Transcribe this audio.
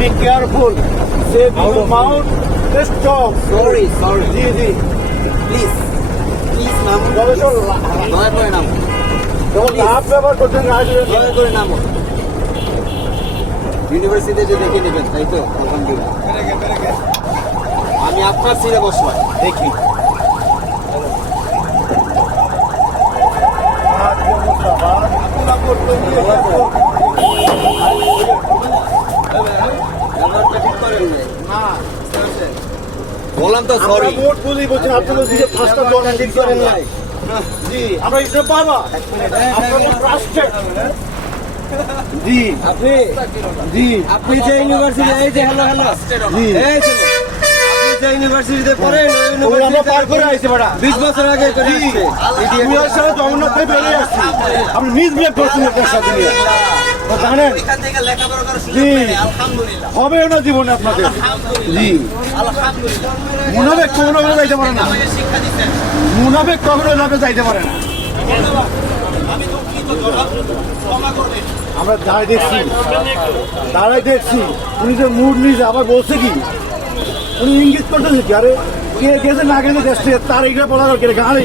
Be careful. Save your mouth. Just talk. Sorry sorry জি জি please please নাম তো দয়া করে নাম। যখন লাভ ব্যবহার করছেন রাজনীতি দয়া করে নাম। ইউনিভার্সিটিতে যে দেখে নেবেন তাই তো? আলহামদুলিল্লাহ। আমি আপনার সিটে বসলাম দেখি। নাই। বললাম তো সরি আমরা মোট বুঝি বলছেন আপনাদের দিকে পাঁচটা দল ঠিক করেন নাই। জি আমরা এটা বাবা আপনাদের ট্রাস্টেড জি আপনি জি আপনি যে ইউনিভার্সিটি এই যে হ্যালো হ্যালো। জি। এই ছেলে আপনি যে ইউনিভার্সিটিতে পড়েন ওই আমরা পার করে আইছে বেটা। বিশ বছর আগে করে আসছে। আমি ওর সাথে জগন্নাথ থেকে বেরিয়ে আসছি। আপনি মিসবিহেভ করছেন আপনার সাথে নিয়ে। তো জানেন। হবে না জীবনে আপনাদের? জি। মুনাফেক কখনো যাইতে পারে না। মুনাফেক কখনো ভাবে যাইতে পারে না। আমরা দাঁড়াই দেখছি। দাঁড়াই দেখছি। উনি যে মুড নিয়েছে আবার বলছে কি? উনি ইঙ্গিত করতেছে কি? আরে কে গেছে না গেছে দেশে তার এইটা বলার কে গাড়ি